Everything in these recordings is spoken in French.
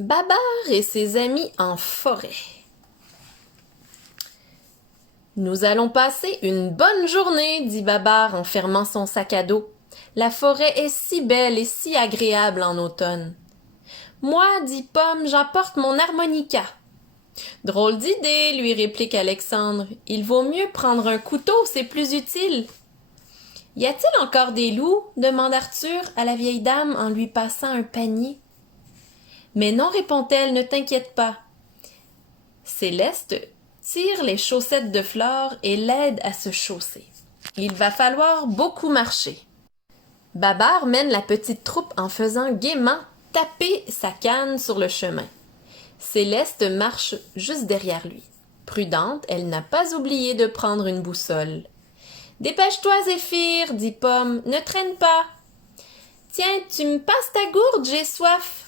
Babar et ses amis en forêt. Nous allons passer une bonne journée, dit Babar en fermant son sac à dos. La forêt est si belle et si agréable en automne. Moi, dit Pomme, j'emporte mon harmonica. Drôle d'idée, lui réplique Alexandre. Il vaut mieux prendre un couteau, c'est plus utile. Y a-t-il encore des loups? Demande Arthur à la vieille dame en lui passant un panier. Mais non, répond-elle, ne t'inquiète pas. Céleste tire les chaussettes de Flore et l'aide à se chausser. Il va falloir beaucoup marcher. Babar mène la petite troupe en faisant gaiement taper sa canne sur le chemin. Céleste marche juste derrière lui. Prudente, elle n'a pas oublié de prendre une boussole. « Dépêche-toi, Zéphyr, dit Pomme, ne traîne pas. Tiens, tu me passes ta gourde, j'ai soif. »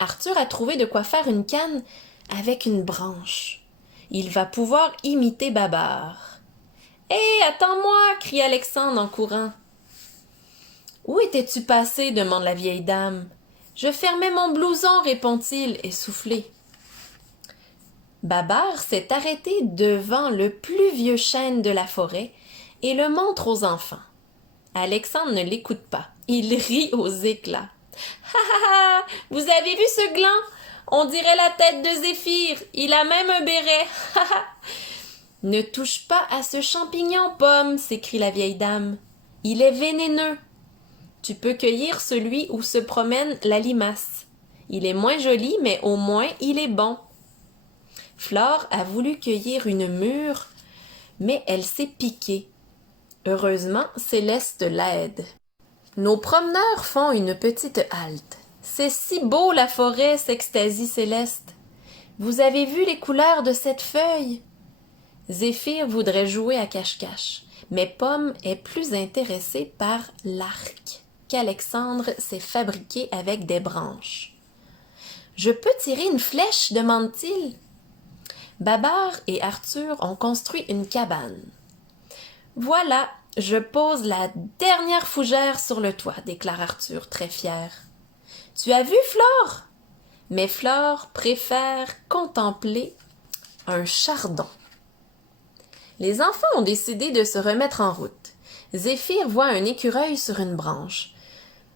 Arthur a trouvé de quoi faire une canne avec une branche. Il va pouvoir imiter Babar. « Hé, attends-moi » crie Alexandre en courant. « Où étais-tu passé » demande la vieille dame. « Je fermais mon blouson » répond-il, essoufflé. Babar s'est arrêté devant le plus vieux chêne de la forêt et le montre aux enfants. Alexandre ne l'écoute pas. Il rit aux éclats. « Ha ha ha! Vous avez vu ce gland? On dirait la tête de Zéphyr. Il a même un béret. Ha ha! » « Ne touche pas à ce champignon, Pomme, s'écrie la vieille dame. Il est vénéneux. Tu peux cueillir celui où se promène la limace. Il est moins joli, mais au moins il est bon. Flore a voulu cueillir une mûre, mais elle s'est piquée. Heureusement, Céleste l'aide. Nos promeneurs font une petite halte. C'est si beau la forêt, s'extasie Céleste. Vous avez vu les couleurs de cette feuille? Zéphyr voudrait jouer à cache-cache, mais Pomme est plus intéressée par l'arc qu'Alexandre s'est fabriqué avec des branches. « Je peux tirer une flèche? » demande-t-il. Babar et Arthur ont construit une cabane. « Voilà, je pose la dernière fougère sur le toit, » déclare Arthur, très fier. « Tu as vu, Flore? » Mais Flore préfère contempler un chardon. Les enfants ont décidé de se remettre en route. Zéphyr voit un écureuil sur une branche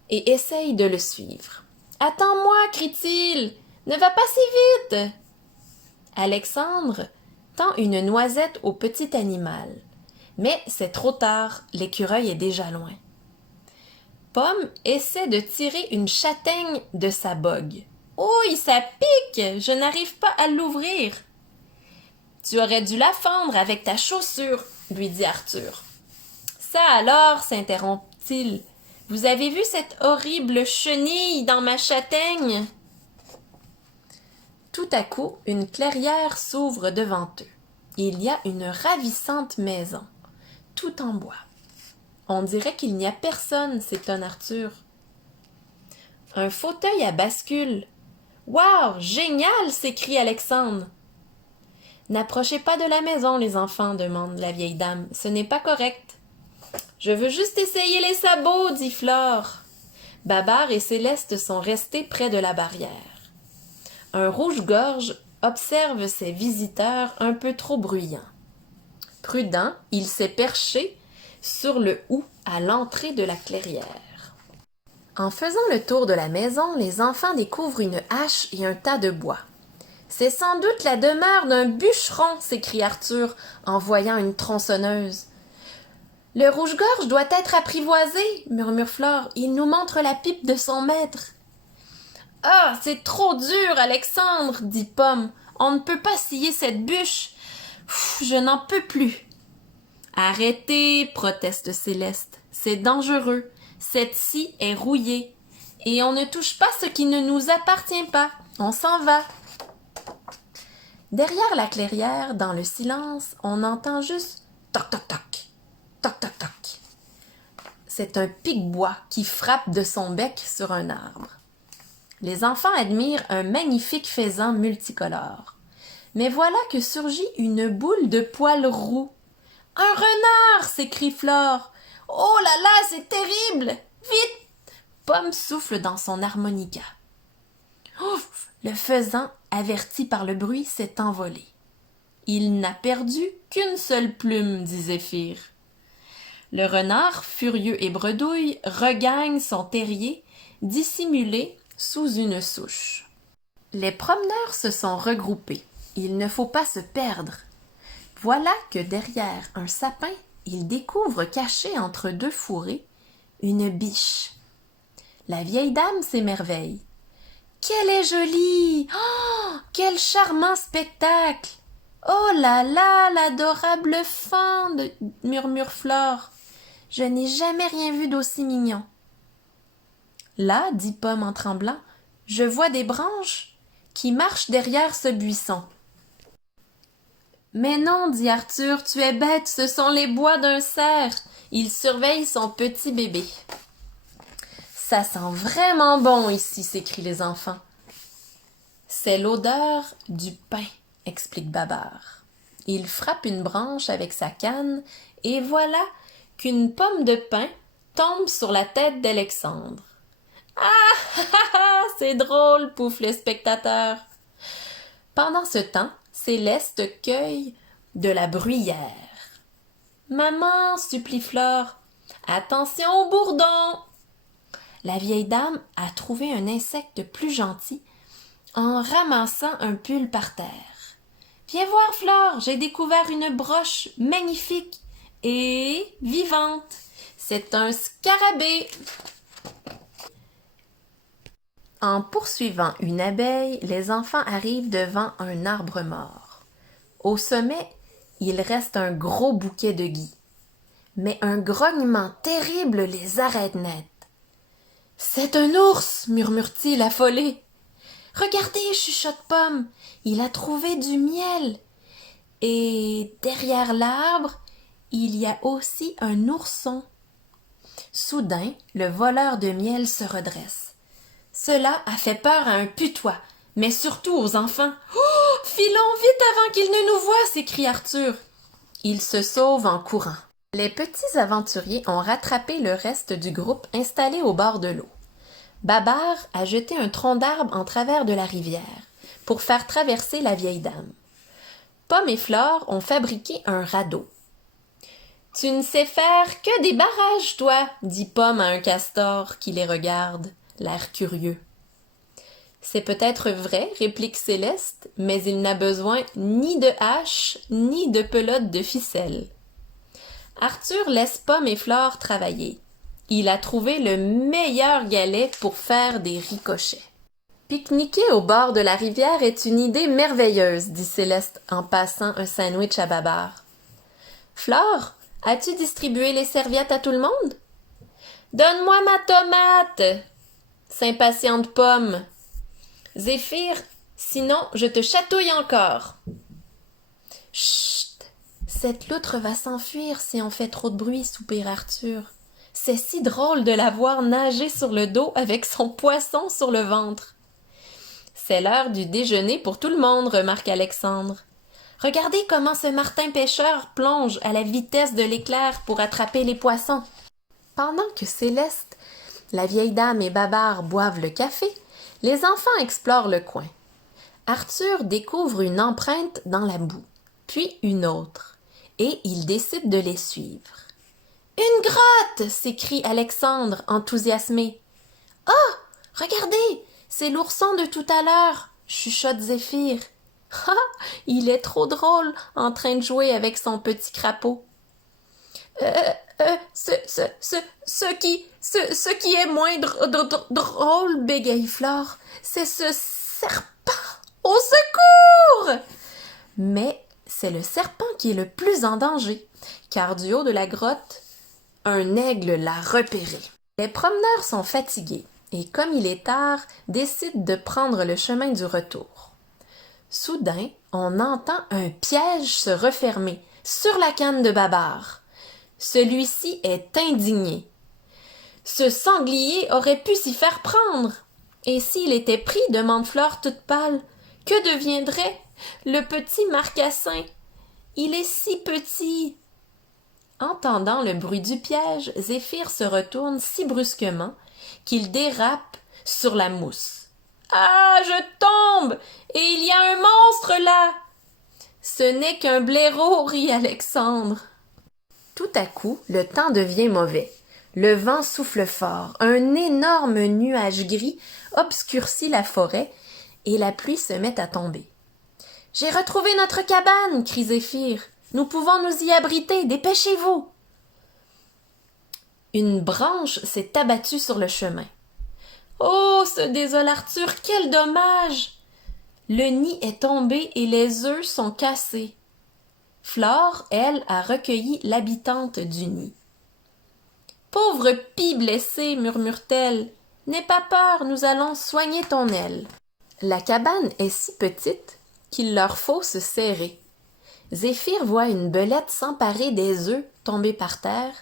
et essaye de le suivre. « Attends-moi, crie-t-il, ne va pas si vite !» Alexandre tend une noisette au petit animal. Mais c'est trop tard, l'écureuil est déjà loin. Pomme essaie de tirer une châtaigne de sa bogue. « Ouille, ça pique! Je n'arrive pas à l'ouvrir! »« Tu aurais dû la fendre avec ta chaussure, » lui dit Arthur. « Ça alors, s'interrompt-il, vous avez vu cette horrible chenille dans ma châtaigne? » Tout à coup, une clairière s'ouvre devant eux. Il y a une ravissante maison, tout en bois. On dirait qu'il n'y a personne, s'étonne Arthur. Un fauteuil à bascule. « Wow, génial !» s'écrie Alexandre. « N'approchez pas de la maison, les enfants, » demande la vieille dame. « Ce n'est pas correct. »« Je veux juste essayer les sabots, » dit Flore. Babar et Céleste sont restés près de la barrière. Un rouge-gorge observe ses visiteurs un peu trop bruyants. Prudent, il s'est perché sur le houx à l'entrée de la clairière. En faisant le tour de la maison, les enfants découvrent une hache et un tas de bois. « C'est sans doute la demeure d'un bûcheron » s'écrie Arthur en voyant une tronçonneuse. « Le rouge-gorge doit être apprivoisé » murmure Flore. « Il nous montre la pipe de son maître. »« Ah, c'est trop dur, Alexandre » dit Pomme. « On ne peut pas scier cette bûche. Je n'en peux plus. »« Arrêtez » proteste Céleste. « C'est dangereux. Cette scie est rouillée. Et on ne touche pas ce qui ne nous appartient pas. On s'en va. » Derrière la clairière, dans le silence, on entend juste « toc toc toc, toc toc toc ». C'est un pic-bois qui frappe de son bec sur un arbre. Les enfants admirent un magnifique faisan multicolore. Mais voilà que surgit une boule de poils roux. « Un renard !» s'écrie Flore. « Oh là là, c'est terrible! Vite !» Pomme souffle dans son harmonica. « Ouf! Le faisan, averti par le bruit, s'est envolé. Il n'a perdu qu'une seule plume, dit Zéphyr. Le renard, furieux et bredouille, regagne son terrier, dissimulé sous une souche. Les promeneurs se sont regroupés. Il ne faut pas se perdre. Voilà que derrière un sapin, ils découvrent cachée entre deux fourrés une biche. La vieille dame s'émerveille. « Qu'elle est jolie! Oh, quel charmant spectacle! Oh là là, l'adorable fande! Murmure Flore. Je n'ai jamais rien vu d'aussi mignon. Là, dit Pomme en tremblant, je vois des branches qui marchent derrière ce buisson. Mais non, dit Arthur, tu es bête, ce sont les bois d'un cerf. Il surveille son petit bébé. Ça sent vraiment bon ici, s'écrient les enfants. C'est l'odeur du pain, explique Babar. Il frappe une branche avec sa canne et voilà qu'une pomme de pain tombe sur la tête d'Alexandre. Ah, ah, ah, c'est drôle, pouffe le spectateur. Pendant ce temps, Céleste cueille de la bruyère. Maman, supplie Flore, attention au bourdon. La vieille dame a trouvé un insecte plus gentil en ramassant un pull par terre. Viens voir, Flore, j'ai découvert une broche magnifique et vivante. C'est un scarabée. En poursuivant une abeille, les enfants arrivent devant un arbre mort. Au sommet, il reste un gros bouquet de gui. Mais un grognement terrible les arrête net. « C'est un ours !» murmure-t-il affolé. « Regardez, chuchote Pomme, il a trouvé du miel. Et derrière l'arbre, il y a aussi un ourson. » Soudain, le voleur de miel se redresse. Cela a fait peur à un putois, mais surtout aux enfants. « Oh, filons vite avant qu'il ne nous voie !» s'écrie Arthur. Il se sauve en courant. Les petits aventuriers ont rattrapé le reste du groupe installé au bord de l'eau. Babar a jeté un tronc d'arbre en travers de la rivière pour faire traverser la vieille dame. Pomme et Flore ont fabriqué un radeau. « Tu ne sais faire que des barrages, toi !» dit Pomme à un castor qui les regarde, l'air curieux. « C'est peut-être vrai, réplique Céleste, mais il n'a besoin ni de hache ni de pelote de ficelle. » Arthur laisse Pomme et Flore travailler. Il a trouvé le meilleur galet pour faire des ricochets. Pique-niquer au bord de la rivière est une idée merveilleuse, dit Céleste en passant un sandwich à Babar. Flore, as-tu distribué les serviettes à tout le monde? Donne-moi ma tomate, s'impatiente Pomme. Zéphyr, sinon je te chatouille encore. Chut! Cette loutre va s'enfuir si on fait trop de bruit, soupire Arthur. C'est si drôle de la voir nager sur le dos avec son poisson sur le ventre. C'est l'heure du déjeuner pour tout le monde, remarque Alexandre. Regardez comment ce martin pêcheur plonge à la vitesse de l'éclair pour attraper les poissons. Pendant que Céleste, la vieille dame et Babar boivent le café, les enfants explorent le coin. Arthur découvre une empreinte dans la boue, puis une autre. Et il décide de les suivre. « Une grotte !» s'écrie Alexandre, enthousiasmé. « Oh, regardez, c'est l'ourson de tout à l'heure !» chuchote Zéphyr. « Ah, il est trop drôle en train de jouer avec son petit crapaud. »« Ce qui est moins drôle, bégaye Flore, c'est ce serpent. Au secours !» Mais c'est le serpent qui est le plus en danger, car du haut de la grotte, un aigle l'a repéré. Les promeneurs sont fatigués et, comme il est tard, décident de prendre le chemin du retour. Soudain, on entend un piège se refermer sur la canne de Babar. Celui-ci est indigné. Ce sanglier aurait pu s'y faire prendre. Et s'il était pris, demande Flore toute pâle, que deviendrait le petit marcassin? Il est si petit. Entendant le bruit du piège, Zéphyr se retourne si brusquement qu'il dérape sur la mousse. Ah, je tombe, et il y a un monstre là. Ce n'est qu'un blaireau, rit Alexandre. Tout à coup, le temps devient mauvais. Le vent souffle fort, un énorme nuage gris obscurcit la forêt, et la pluie se met à tomber. « J'ai retrouvé notre cabane !» crie Zéphyr. « Nous pouvons nous y abriter, dépêchez-vous !» Une branche s'est abattue sur le chemin. « Oh, se désole Arthur, quel dommage !» Le nid est tombé et les œufs sont cassés. Flore, elle, a recueilli l'habitante du nid. « Pauvre pie blessée, murmure-t-elle, n'aie pas peur, nous allons soigner ton aile. » La cabane est si petite qu'il leur faut se serrer. Zéphyr voit une belette s'emparer des œufs tombés par terre,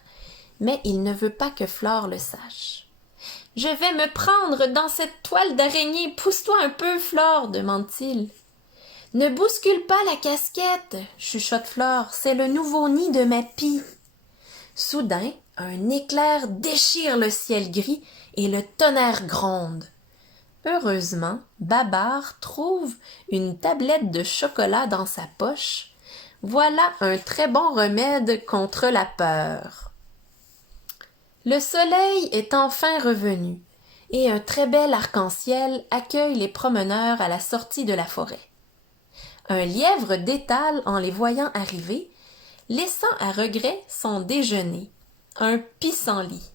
mais il ne veut pas que Flore le sache. « Je vais me prendre dans cette toile d'araignée, pousse-toi un peu, Flore, demande-t-il. « Ne bouscule pas la casquette, chuchote Flore, c'est le nouveau nid de ma pie. » Soudain, un éclair déchire le ciel gris et le tonnerre gronde. Heureusement, Babar trouve une tablette de chocolat dans sa poche. Voilà un très bon remède contre la peur. Le soleil est enfin revenu et un très bel arc-en-ciel accueille les promeneurs à la sortie de la forêt. Un lièvre détale en les voyant arriver, laissant à regret son déjeuner, un pissenlit.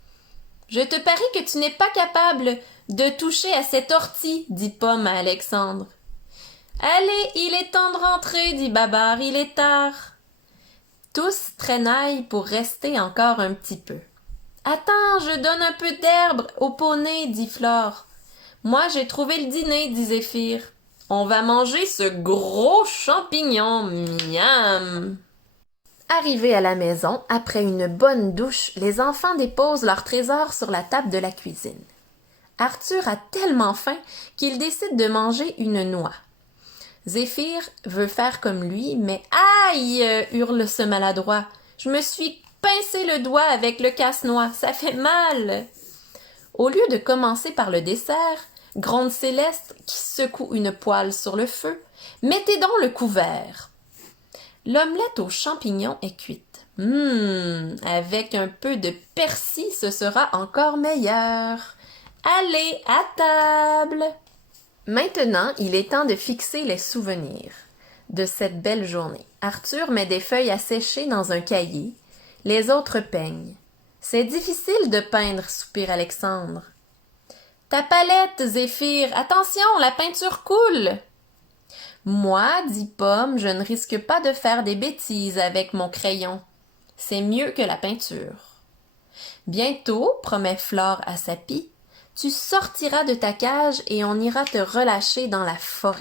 « Je te parie que tu n'es pas capable de toucher à cette ortie, dit Pomme à Alexandre. « Allez, il est temps de rentrer, dit Babar, il est tard. » Tous traînaillent pour rester encore un petit peu. « Attends, je donne un peu d'herbe au poney, dit Flore. « Moi, j'ai trouvé le dîner, dit Zéphyr. On va manger ce gros champignon, miam !» Arrivés à la maison, après une bonne douche, les enfants déposent leur trésor sur la table de la cuisine. Arthur a tellement faim qu'il décide de manger une noix. Zéphyr veut faire comme lui, mais « Aïe !» hurle ce maladroit. « Je me suis pincé le doigt avec le casse-noix, ça fait mal !» Au lieu de commencer par le dessert, gronde Céleste qui secoue une poêle sur le feu. « Mettez donc le couvert !» L'omelette aux champignons est cuite. Avec un peu de persil, ce sera encore meilleur. Allez, à table! Maintenant, il est temps de fixer les souvenirs de cette belle journée. Arthur met des feuilles à sécher dans un cahier. Les autres peignent. C'est difficile de peindre, soupire Alexandre. Ta palette, Zéphyr, attention, la peinture coule! Moi, dit Pomme, je ne risque pas de faire des bêtises avec mon crayon. C'est mieux que la peinture. Bientôt, promet Flore à sa pie, tu sortiras de ta cage et on ira te relâcher dans la forêt.